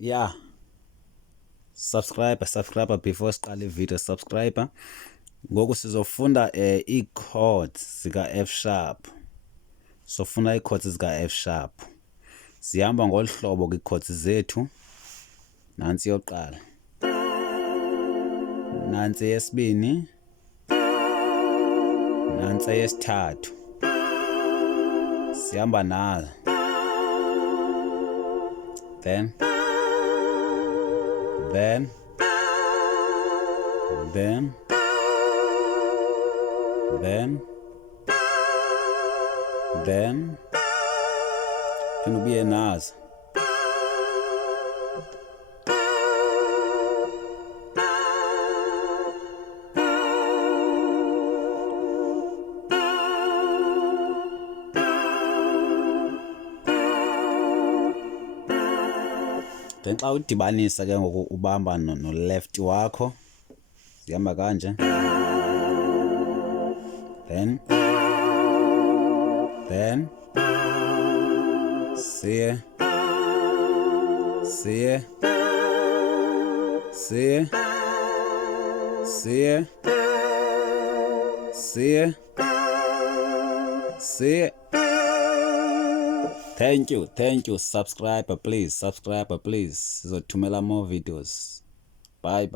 Yeah, subscriber before siqala ivideo, subscriber. Ngoku sizofunda ii-chords zika F sharp. Sofuna ii-chords zika F sharp. Zihamba ngolu hlobo ke chords zethu. Nansi yoqala. Nansi yesibini. Nansi yesithathu. Sihamba nazo. Then phinde ubuye nazo. Then xa udibanisa ke ngoku ubamba no left wakho zihamba kanje. Then siye Thank you. Subscriber please. Sizothumela more videos. Bye.